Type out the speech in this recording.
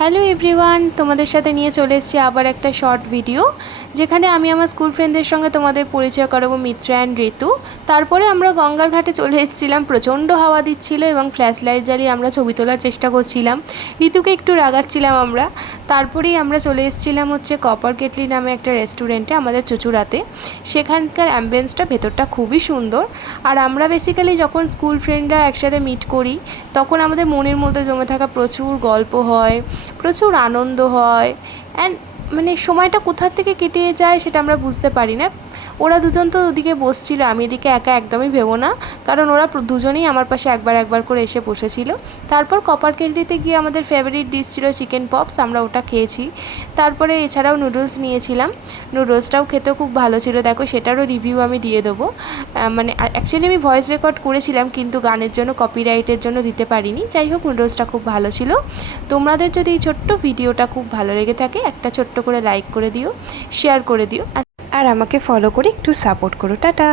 Hello everyone, তোমাদের সাথে নিয়ে চলে এসেছি আবার একটা শর্ট ভিডিও, যেখানে আমি আমার স্কুল ফ্রেন্ডদের সঙ্গে তোমাদের পরিচয় করাবো, মিত্রা অ্যান্ড ঋতু। তারপরে আমরা গঙ্গার ঘাটে চলে এসেছিলাম, প্রচণ্ড হাওয়া দিচ্ছিল এবং ফ্ল্যাশ লাইট জ্বালিয়ে আমরা ছবি তোলার চেষ্টা করছিলাম। ঋতুকে একটু রাগাচ্ছিলাম আমরা। তারপরেই আমরা চলে এসেছিলাম হচ্ছে কপার কেটলি নামে একটা রেস্টুরেন্টে আমাদের চুঁচুড়াতে। সেখানকার অ্যাম্বিয়েন্সটা, ভেতরটা খুবই সুন্দর। আর আমরা বেসিক্যালি যখন স্কুল ফ্রেন্ডরা একসাথে মিট করি, তখন আমাদের মনের মধ্যে জমে থাকা প্রচুর গল্প হয়, প্রচুর আনন্দ হয়। অ্যান্ড মানে সময়টা কোথা থেকে কেটে যায় সেটা আমরা বুঝতে পারি না। ওরা দুজন তো ওদিকে বসছিল, আমি এদিকে একা একদমই ভেবো না, কারণ ওরা দুজনেই আমার পাশে একবার একবার করে এসে বসেছিল। তারপর কপার কেটলিতে গিয়ে আমাদের ফেভারিট ডিশ ছিল চিকেন পপস, আমরা ওটা খেয়েছি। তারপরে এছাড়াও নুডলস নিয়েছিলাম, নুডলসটাও খেতেও খুব ভালো ছিল। দেখো, সেটারও রিভিউ আমি দিয়ে দেবো। মানে অ্যাকচুয়ালি আমি ভয়েস রেকর্ড করেছিলাম, কিন্তু গানের জন্য কপিরাইটের জন্য দিতে পারিনি। যাই হোক, নুডলসটা খুব ভালো ছিল। তোমাদের যদি এই ছোট্ট ভিডিওটা খুব ভালো লেগে থাকে, একটা ছোট্ট করে লাইক করে দিও, শেয়ার করে দিও, আর আমাকে ফলো করে একটু সাপোর্ট করো। টাটা।